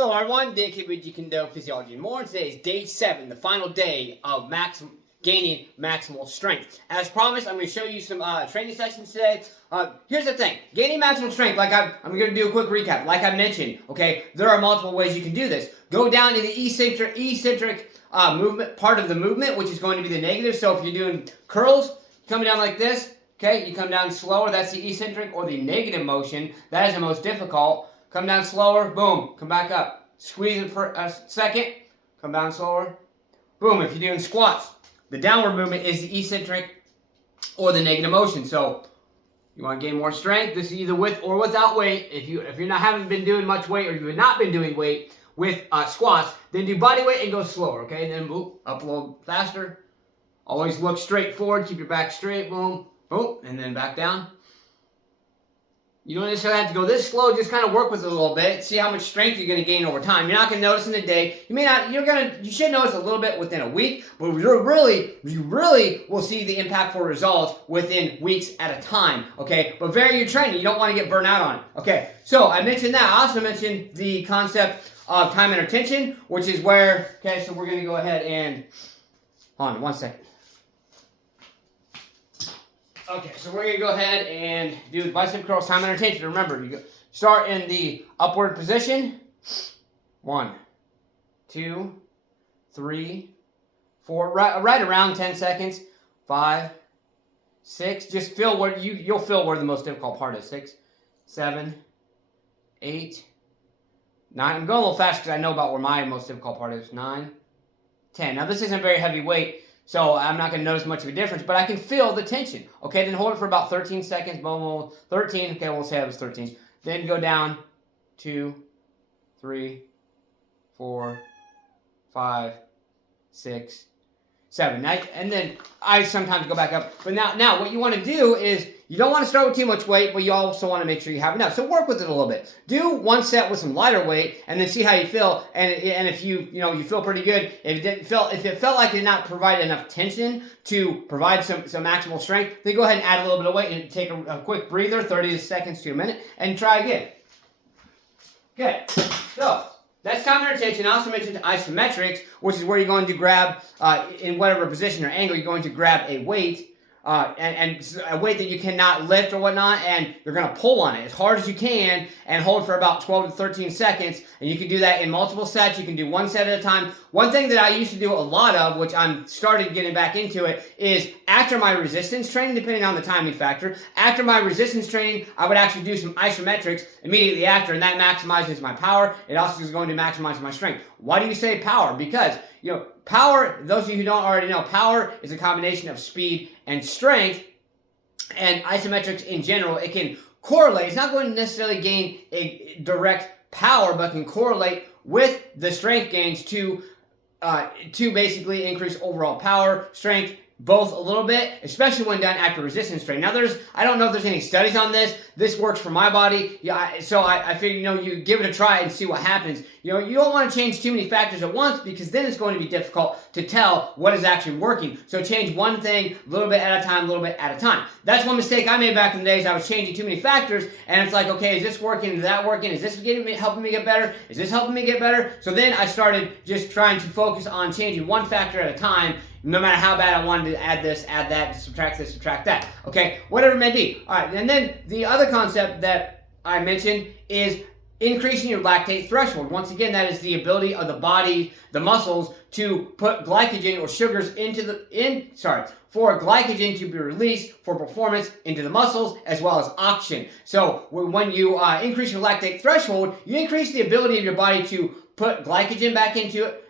Hello everyone, Dick here with Kune Physiology and more. Today is day 7, the final day of gaining maximal strength. As promised, I'm going to show you some training sessions today. Here's the thing, gaining maximal strength, I'm going to do a quick recap. Like I mentioned, okay, there are multiple ways you can do this. Go down to the eccentric movement part of the movement, which is going to be the negative. So if you're doing curls, coming down like this, okay, you come down slower, that's the eccentric or the negative motion. That is the most difficult. Come down slower, boom, come back up. Squeeze it for a second, come down slower, boom. If you're doing squats, the downward movement is the eccentric or the negative motion. So you want to gain more strength, this is either with or without weight. If haven't been doing much weight or you have not been doing weight with squats, then do body weight and go slower, okay? Then boom, up a little faster. Always look straight forward, keep your back straight, boom, boom, and then back down. You don't necessarily have to go this slow, just kind of work with it a little bit, see how much strength you're going to gain over time. You're not going to notice in a day. You should notice a little bit within a week, but you really will see the impactful results within weeks at a time, okay? But vary your training. You don't want to get burnt out on it, okay? So I mentioned that. I also mentioned the concept of time and attention, which is where, okay, so we're going to go ahead and, hold on one second. Okay, so we're going to go ahead and do bicep curls, time and attention. Remember, you start in the upward position. 1, 2, 3, 4, right around 10 seconds. 5, 6, just feel where you'll feel where the most difficult part is. 6, 7, 8, 9. I'm going a little fast because I know about where my most difficult part is. 9, 10. Now this isn't very heavy weight, so I'm not going to notice much of a difference, but I can feel the tension. Okay, then hold it for about 13 seconds. Boom, 13. Okay, we'll say it was 13. Then go down 2, 3, 4, 5, 6, 7. And then I sometimes go back up. But now what you want to do is you don't want to start with too much weight, but you also want to make sure you have enough. So work with it a little bit. Do one set with some lighter weight, and then see how you feel. And if you feel pretty good, if it felt like it did not provide enough tension to provide some maximal strength, then go ahead and add a little bit of weight and take a quick breather, 30 seconds to a minute, and try again. Okay, so that's time and attention. I also mentioned isometrics, which is where you're going to grab, in whatever position or angle, you're going to grab a weight, and a weight that you cannot lift or whatnot, and you're going to pull on it as hard as you can and hold for about 12 to 13 seconds. And you can do that in multiple sets. You can do one set at a time. One thing that I used to do a lot of, which I'm started getting back into it, is after my resistance training, depending on the timing factor, after my resistance training, I would actually do some isometrics immediately after, and that maximizes my power. It also is going to maximize my strength. Why do you say power? Because, power, those of you who don't already know, power is a combination of speed and strength, and isometrics in general, it can correlate. It's not going to necessarily gain a direct power, but can correlate with the strength gains to basically increase overall power, strength, both a little bit, especially when done after resistance training. Now, I don't know if there's any studies on this. This works for my body. So I figure, you give it a try and see what happens. You don't want to change too many factors at once, because then it's going to be difficult to tell what is actually working. So change one thing a little bit at a time, a little bit at a time. That's one mistake I made back in the days. I was changing too many factors, and it's like, okay, is this working? Is that working? Is this helping me get better? Is this helping me get better? So then I started just trying to focus on changing one factor at a time, no matter how bad I wanted to add this, add that, subtract this, subtract that. Okay, whatever it may be. All right, and then the other concept that I mentioned is increasing your lactate threshold. Once again, that is the ability of the body, the muscles, to put glycogen or sugars for glycogen to be released for performance into the muscles, as well as oxygen. So when you increase your lactate threshold, you increase the ability of your body to put glycogen back into it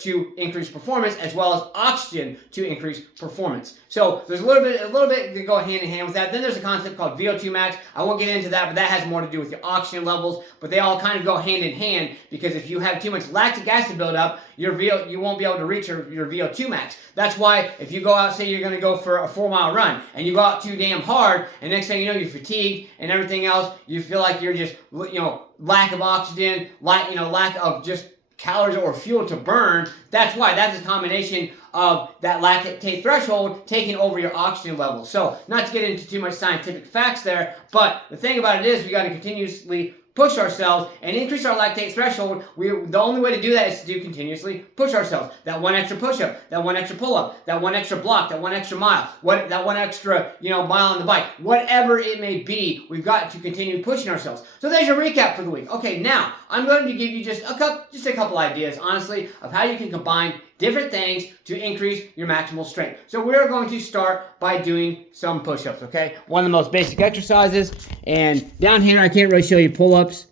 to increase performance, as well as oxygen to increase performance. So there's a little bit to go hand in hand with that. Then there's a concept called VO2 max. I won't get into that, but that has more to do with your oxygen levels. But they all kind of go hand in hand, because if you have too much lactic acid buildup, you won't be able to reach your VO2 max. That's why if you go out, say you're going to go for a 4-mile run, and you go out too damn hard, and next thing you know, you're fatigued and everything else, you feel like you're just, lack of oxygen, lack of just calories or fuel to burn. That's why. That's a combination of that lactate threshold taking over your oxygen levels. So, not to get into too much scientific facts there, but the thing about it is we got to continuously push ourselves and increase our lactate threshold, the only way to do that is to do continuously push ourselves. That one extra push-up, that one extra pull-up, that one extra block, that one extra mile, that one extra mile on the bike, whatever it may be, we've got to continue pushing ourselves. So there's your recap for the week. Okay, now I'm going to give you just a couple ideas, honestly, of how you can combine different things to increase your maximal strength. So we're going to start by doing some push-ups, okay? One of the most basic exercises, and down here I can't really show you pull-ups.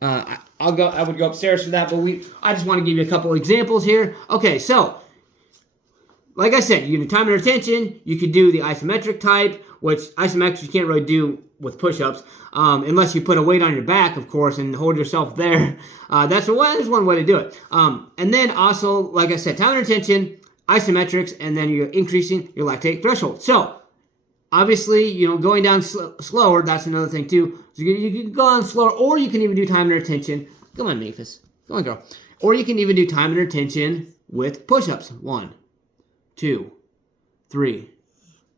I would go upstairs for that, but I just want to give you a couple examples here. Okay, so like I said, you can do time and retention. You could do the isometric type, which isometric you can't really do with push-ups, unless you put a weight on your back, of course, and hold yourself there. That's one way to do it. And then also, like I said, time and retention, isometrics, and then you're increasing your lactate threshold. So obviously, going down slower, that's another thing too. So you can go on slower, or you can even do time and retention. Come on, Memphis. Come on, girl. Or you can even do time and retention with push-ups. 1, 2, 3,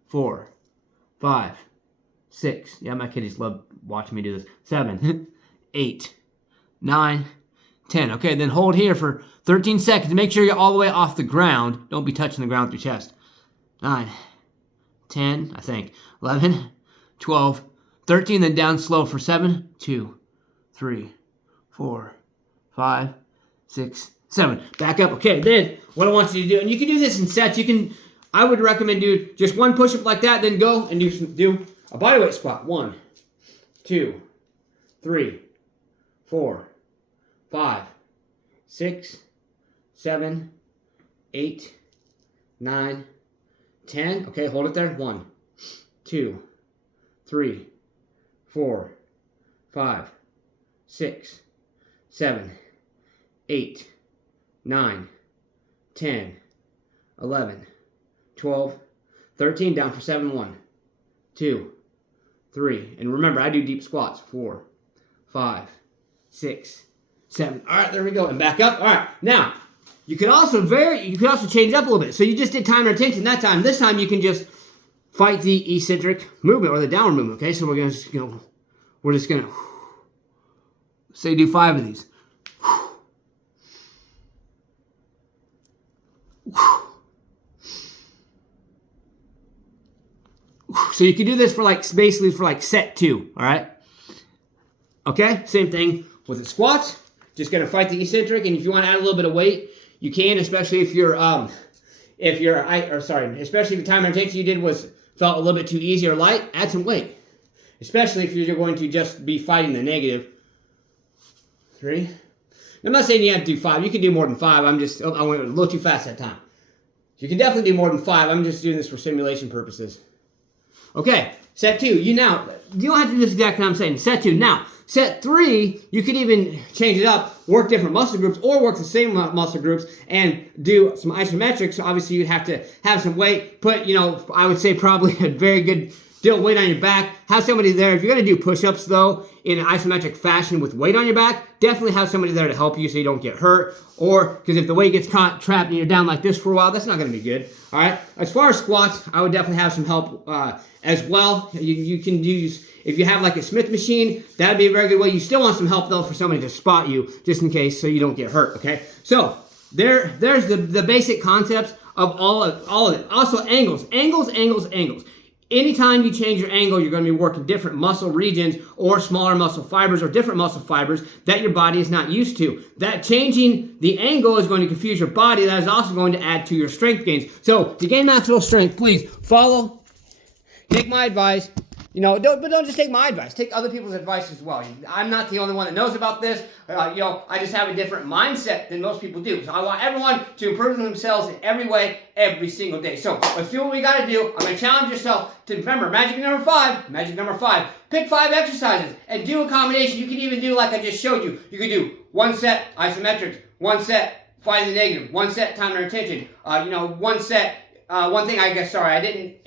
4, 5, 6. Yeah, my kiddies love watching me do this. 7, 8, 9, 10. Okay, then hold here for 13 seconds. Make sure you're all the way off the ground. Don't be touching the ground with your chest. 9, 10, I think. 11, 12, 13. Then down slow for 7, 2, 3, 4, 5, 6, 7. Back up. Okay, then what I want you to do, and you can do this in sets. I would recommend do just one push-up like that, then go and do a bodyweight squat. 1, 2, 3, 4, 5, 6, 7, 8, 9, 10. Okay, hold it there. 1, 2, 3, 4, 5, 6, 7, 8, 9, 10, 11, 12, 13. Down for 7. 1, 2, 3. And remember, I do deep squats. 4, 5, 6, 7. All right, there we go. And back up. All right. Now, you could also change it up a little bit. So you just did time and retention that time. This time you can just fight the eccentric movement or the downward movement. Okay, so we're just gonna say do 5 of these. So you can do this for basically for set 2, all right? Okay, same thing with the squats. Just gonna fight the eccentric, and if you want to add a little bit of weight, you can, especially if especially if the time and retention you did felt a little bit too easy or light, add some weight. Especially if you're going to just be fighting the negative. 3. I'm not saying you have to do 5. You can do more than 5. I went a little too fast that time. You can definitely do more than 5. I'm just doing this for simulation purposes. Okay, set 2. You don't have to do this exactly what I'm saying. Set 2. Now, set 3, you could even change it up, work different muscle groups, or work the same muscle groups and do some isometrics. So obviously, you'd have to have some weight. Put, I would say probably a very good deal of weight on your back. Have somebody there. If you're going to do push-ups, though, in an isometric fashion with weight on your back, definitely have somebody there to help you so you don't get hurt. Or, because if the weight gets trapped and you're down like this for a while, that's not going to be good. All right? As far as squats, I would definitely have some help as well. You can use, if you have a Smith machine, that would be a very good way. You still want some help, though, for somebody to spot you, just in case, so you don't get hurt, okay? So, there's the basic concepts of all of it. Also, angles. Anytime you change your angle, you're going to be working different muscle regions or smaller muscle fibers or different muscle fibers that your body is not used to. That changing the angle is going to confuse your body. That is also going to add to your strength gains. So to gain maximal strength, please follow, take my advice. But don't just take my advice. Take other people's advice as well. I'm not the only one that knows about this. I just have a different mindset than most people do. So I want everyone to improve themselves in every way, every single day. So let's do what we got to do. I'm going to challenge yourself to remember magic number 5. Pick 5 exercises and do a combination. You can even do like I just showed you. You can do 1 set isometrics, 1 set fighting the negative, 1 set time and retention. 1 set. One thing I didn't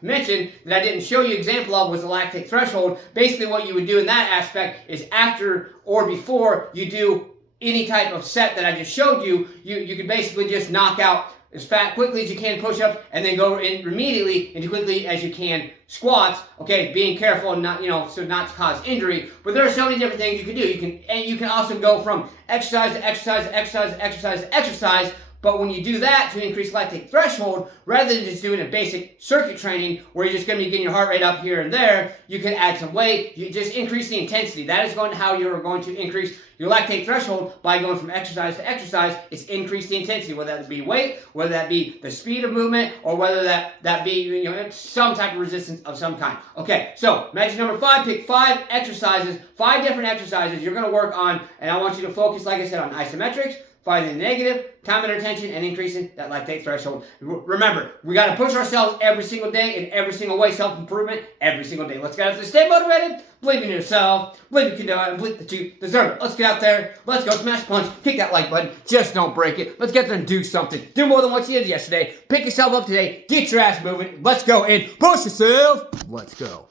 mention that I didn't show you example of was the lactate threshold. Basically what you would do in that aspect is after or before you do any type of set that I just showed you, you could basically just knock out as quickly as you can push-ups, and then go in immediately into quickly as you can squats. Okay, being careful and not, so not to cause injury. But there are so many different things you can do. You can also go from exercise to exercise to exercise to exercise to exercise. But when you do that to increase lactate threshold, rather than just doing a basic circuit training where you're just going to be getting your heart rate up here and there, you can add some weight. You just increase the intensity. That is how you're going to increase your lactate threshold by going from exercise to exercise. It's increase the intensity, whether that be weight, whether that be the speed of movement, or whether that be some type of resistance of some kind. Okay, so measure number 5, pick 5 exercises, 5 different exercises you're going to work on, and I want you to focus, like I said, on isometrics, finding the negative, time under tension, and increasing that lactate threshold. Remember, we got to push ourselves every single day in every single way, self-improvement every single day. Let's get out there, stay motivated, believe in yourself, believe you can do it, and believe that you deserve it. Let's get out there, let's go smash punch, kick that like button, just don't break it. Let's get there and do something. Do more than what you did yesterday. Pick yourself up today, get your ass moving, let's go and push yourself. Let's go.